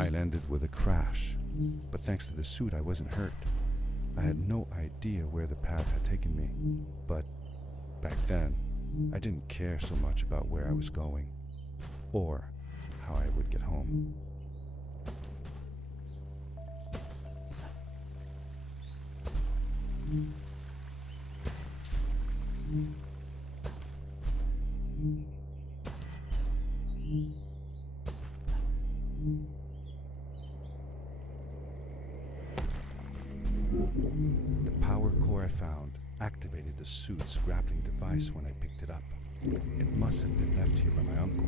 I landed with a crash, but thanks to the suit I wasn't hurt. I had no idea where the path had taken me, but back then, I didn't care so much about where I was going, or how I would get home. The power core I found activated the suit's grappling device when I picked it up. It must have been left here by my uncle.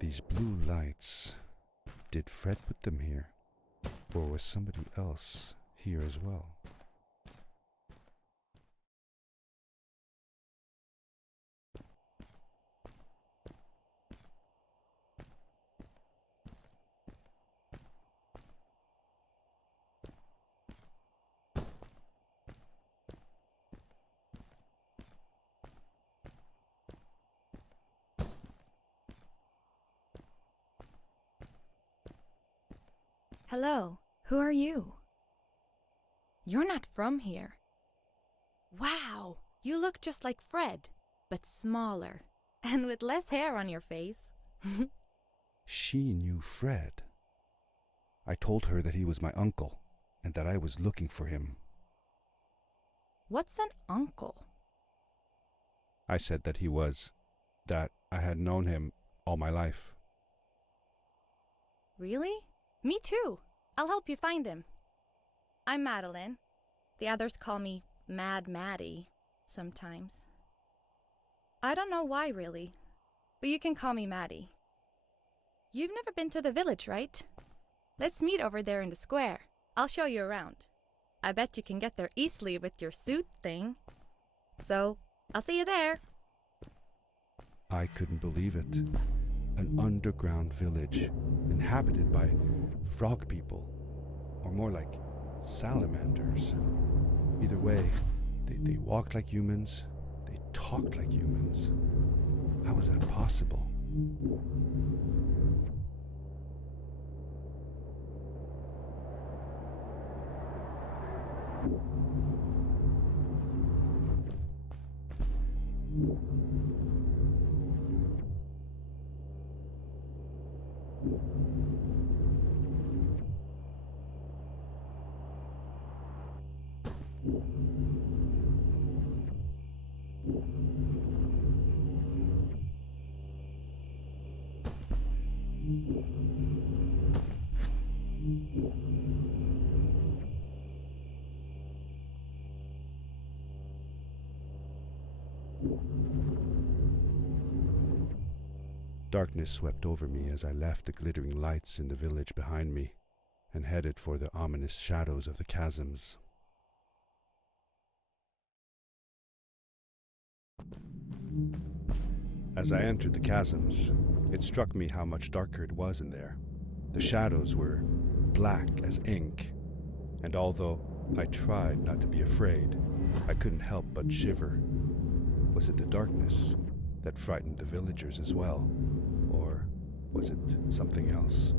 These blue lights. Did Fred put them here? Or was somebody else here as well? Hello, who are you? You're not from here. Wow, you look just like Fred, but smaller, and with less hair on your face. She knew Fred. I told her that he was my uncle, and that I was looking for him. What's an uncle? I said that I had known him all my life. Really? Me too. I'll help you find him. I'm Madeline. The others call me Mad Maddie sometimes. I don't know why, really, but you can call me Maddie. You've never been to the village, right? Let's meet over there in the square. I'll show you around. I bet you can get there easily with your suit thing. So, I'll see you there. I couldn't believe it. An underground village, inhabited by frog people, or more like salamanders. Either way, they walked like humans, they talked like humans. How was that possible? Darkness swept over me as I left the glittering lights in the village behind me and headed for the ominous shadows of the chasms. As I entered the chasms, it struck me how much darker it was in there. The shadows were black as ink, and although I tried not to be afraid, I couldn't help but shiver. Was it the darkness that frightened the villagers as well, or was it something else?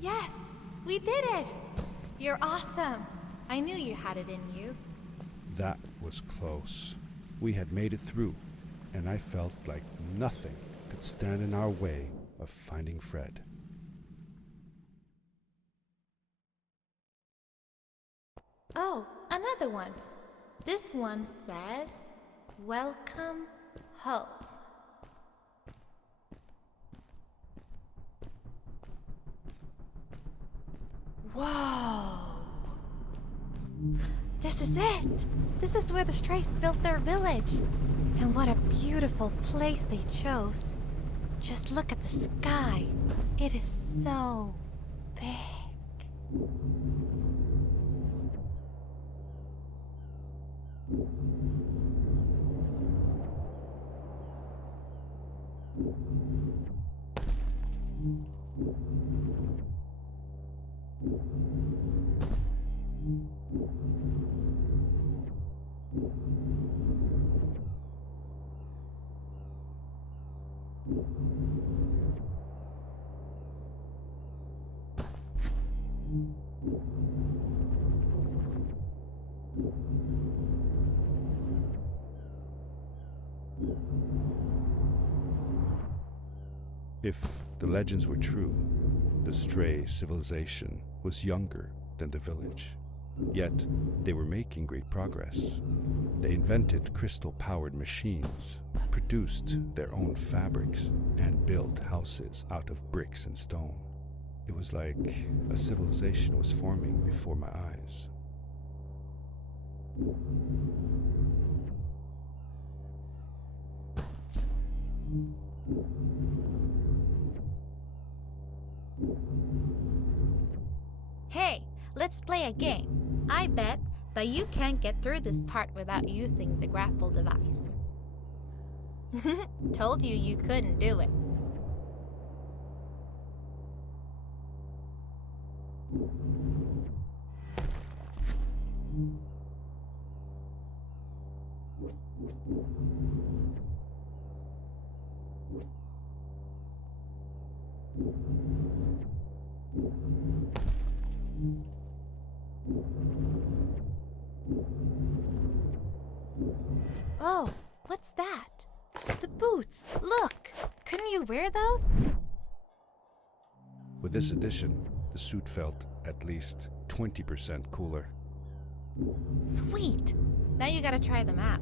Yes, we did it! You're awesome. I knew you had it in you. That was close. We had made it through, and I felt like nothing could stand in our way of finding Fred. Oh, another one. This one says, "Welcome home." Whoa! This is it! This is where the Strays built their village. And what a beautiful place they chose. Just look at the sky. It is so big. If the legends were true, the Stray civilization was younger than the village. Yet, they were making great progress. They invented crystal-powered machines, produced their own fabrics, and built houses out of bricks and stone. It was like a civilization was forming before my eyes. Hey, let's play a game. I bet that you can't get through this part without using the grapple device. Told you you couldn't do it. Oh, what's that? The boots! Look! Couldn't you wear those? With this addition, the suit felt at least 20% cooler. Sweet! Now you gotta try them out.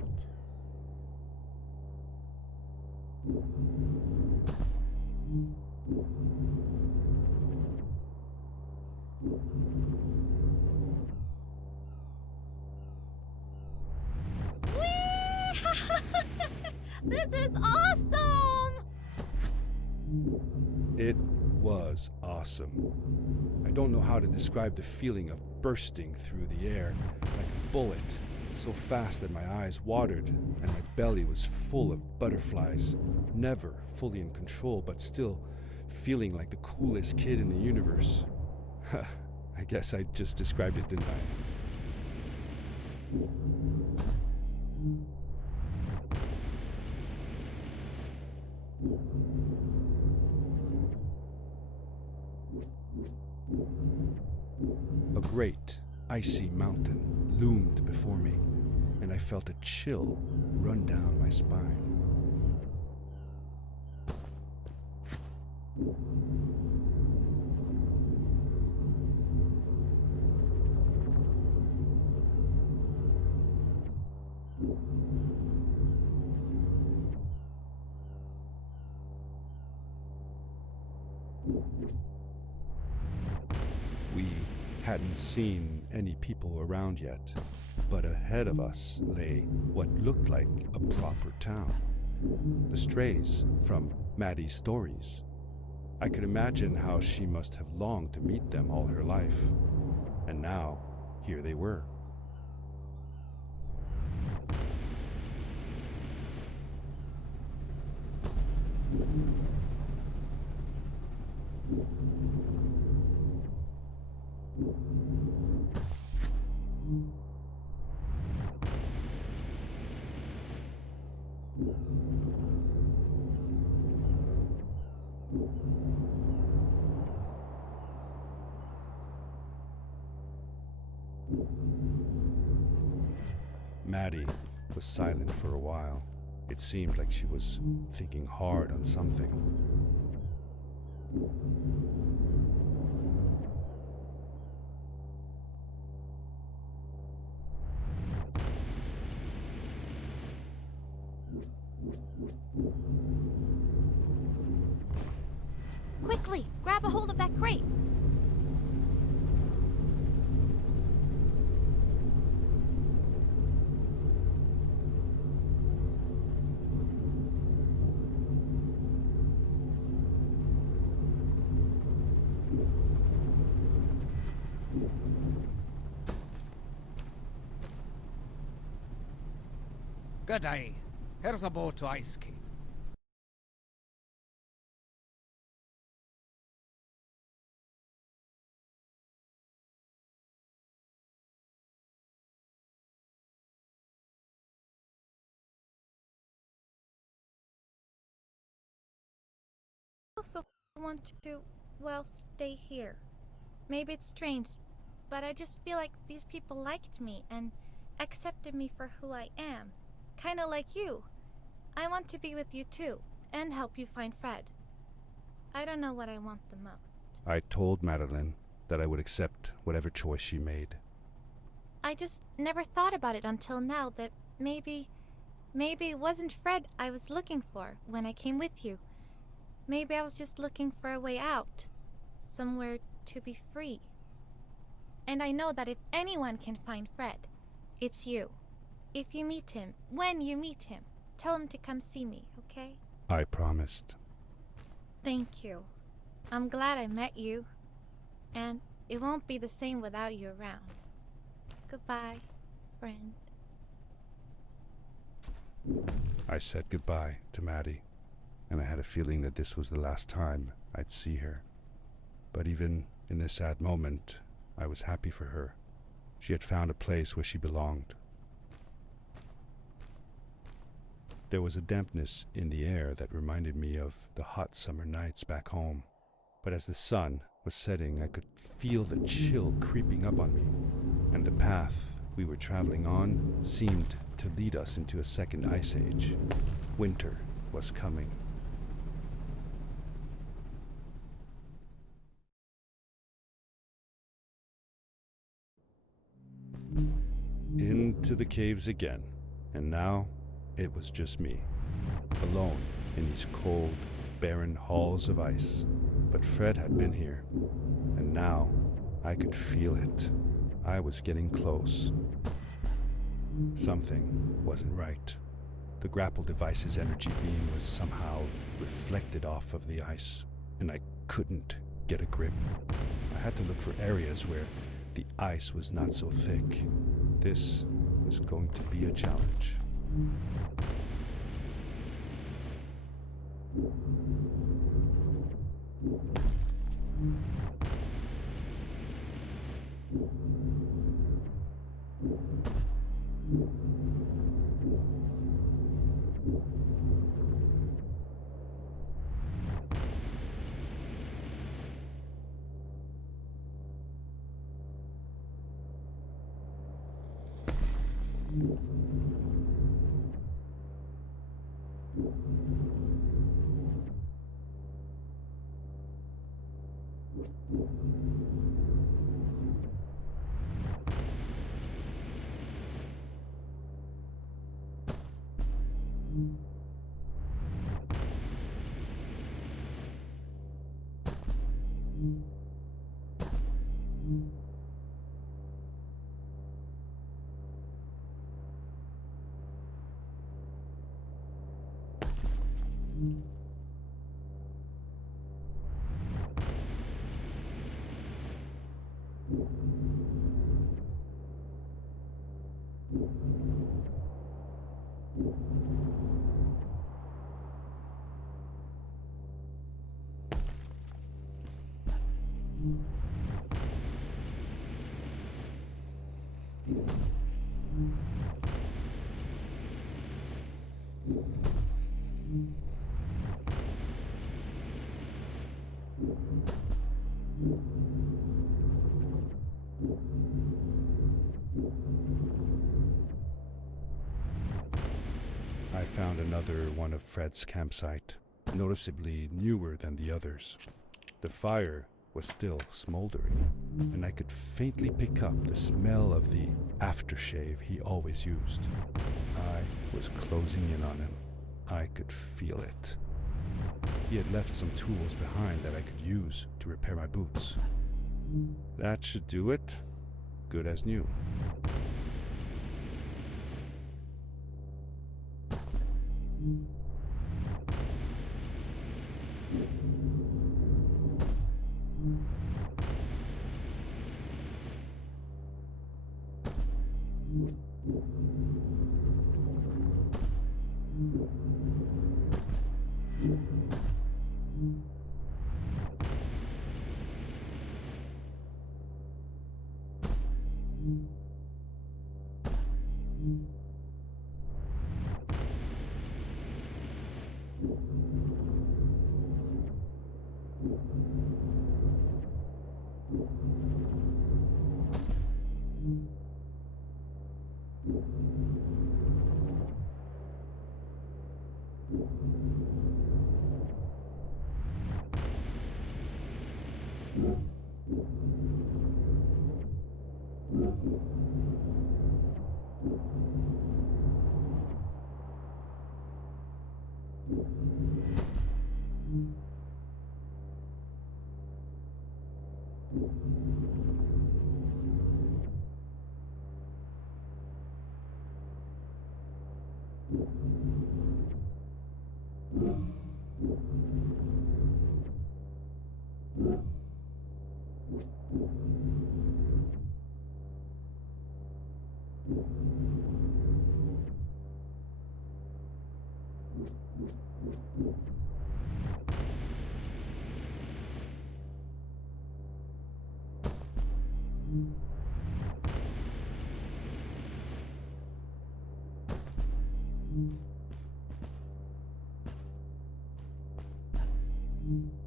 This is awesome! It was awesome. I don't know how to describe the feeling of bursting through the air like a bullet, so fast that my eyes watered and my belly was full of butterflies, never fully in control, but still feeling like the coolest kid in the universe. I guess I just described it, didn't I? A great, icy mountain loomed before me, and I felt a chill run down my spine. We hadn't seen any people around yet, but ahead of us lay what looked like a proper town. The strays from Maddie's stories. I could imagine how she must have longed to meet them all her life. And now, here they were. Maddie was silent for a while. It seemed like she was thinking hard on something. Quickly, grab a hold of that crate. Good day. Here's a boat to Ice Cave. I also want to, well, stay here. Maybe it's strange, but I just feel like these people liked me and accepted me for who I am. Kinda like you. I want to be with you too, and help you find Fred. I don't know what I want the most. I told Madeline that I would accept whatever choice she made. I just never thought about it until now that maybe it wasn't Fred I was looking for when I came with you. Maybe I was just looking for a way out. Somewhere to be free. And I know that if anyone can find Fred, it's you. If you meet him, when you meet him, tell him to come see me, okay? I promised. Thank you. I'm glad I met you. And it won't be the same without you around. Goodbye, friend. I said goodbye to Maddie, and I had a feeling that this was the last time I'd see her. But even in this sad moment, I was happy for her. She had found a place where she belonged. There was a dampness in the air that reminded me of the hot summer nights back home. But as the sun was setting, I could feel the chill creeping up on me, and the path we were traveling on seemed to lead us into a second ice age. Winter was coming. Into the caves again, and now it was just me, alone in these cold, barren halls of ice. But Fred had been here, and now I could feel it. I was getting close. Something wasn't right. The grapple device's energy beam was somehow reflected off of the ice, and I couldn't get a grip. I had to look for areas where the ice was not so thick. This was going to be a challenge. I found another one of Fred's campsite, noticeably newer than the others. The fire was still smoldering, and I could faintly pick up the smell of the aftershave he always used. I was closing in on him. I could feel it. He had left some tools behind that I could use to repair my boots. That should do it. Good as new.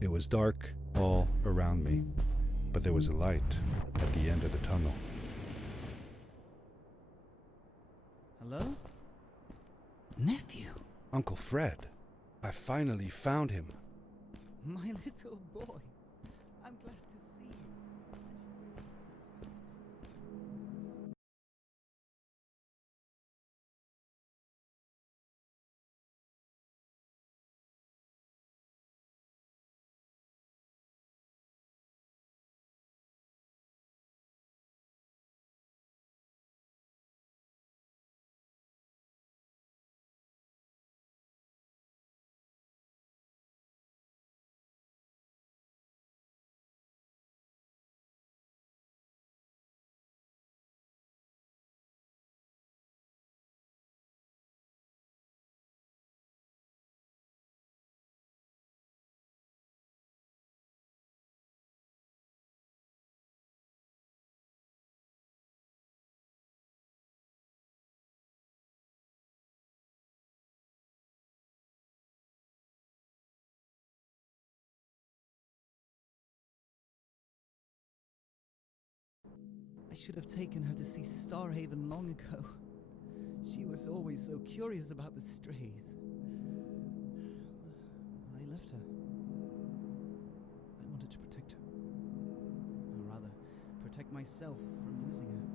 It was dark all around me, but there was a light at the end of the tunnel. Hello? Nephew? Uncle Fred, I finally found him. My little boy. I'm glad I should have taken her to see Starhaven long ago. She was always so curious about the strays. I left her. I wanted to protect her. Or rather, protect myself from losing her.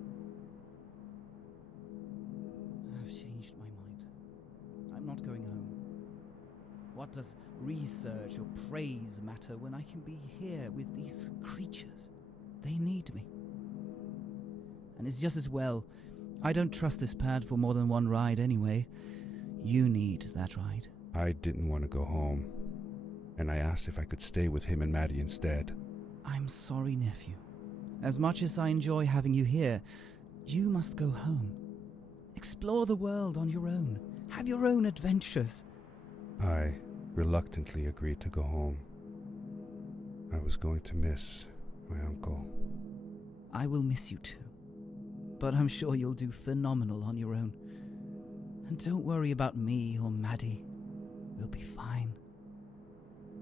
I've changed my mind. I'm not going home. What does research or praise matter when I can be here with these creatures? They need me. And it's just as well. I don't trust this pad for more than one ride anyway. You need that ride. I didn't want to go home, and I asked if I could stay with him and Maddie instead. I'm sorry, nephew. As much as I enjoy having you here, you must go home. Explore the world on your own. Have your own adventures. I reluctantly agreed to go home. I was going to miss my uncle. I will miss you too. But I'm sure you'll do phenomenal on your own. And don't worry about me or Maddie. We'll be fine.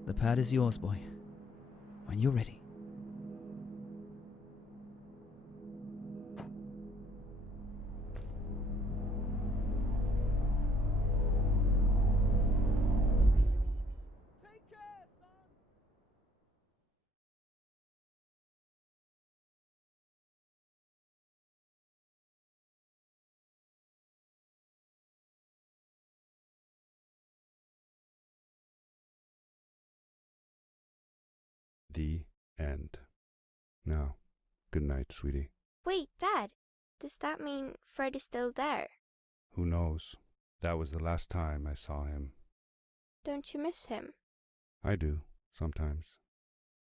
The pad is yours, boy. When you're ready. Take care, son! The end. Now, good night, sweetie. Wait, Dad. Does that mean Fred is still there? Who knows? That was the last time I saw him. Don't you miss him? I do, sometimes.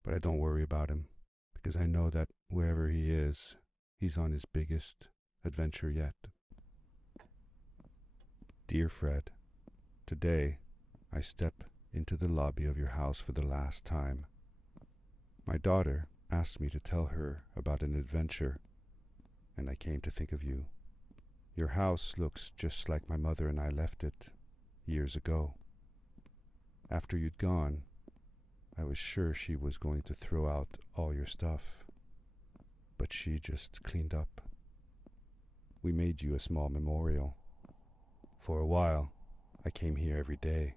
But I don't worry about him, because I know that wherever he is, he's on his biggest adventure yet. Dear Fred, today I step into the lobby of your house for the last time. My daughter asked me to tell her about an adventure, and I came to think of you. Your house looks just like my mother and I left it years ago. After you'd gone, I was sure she was going to throw out all your stuff, but she just cleaned up. We made you a small memorial. For a while, I came here every day,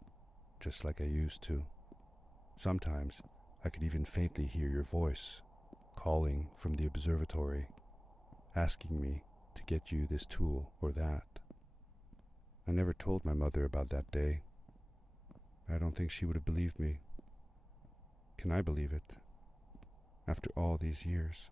just like I used to. Sometimes I could even faintly hear your voice, calling from the observatory, asking me to get you this tool or that. I never told my mother about that day. I don't think she would have believed me. Can I believe it? After all these years?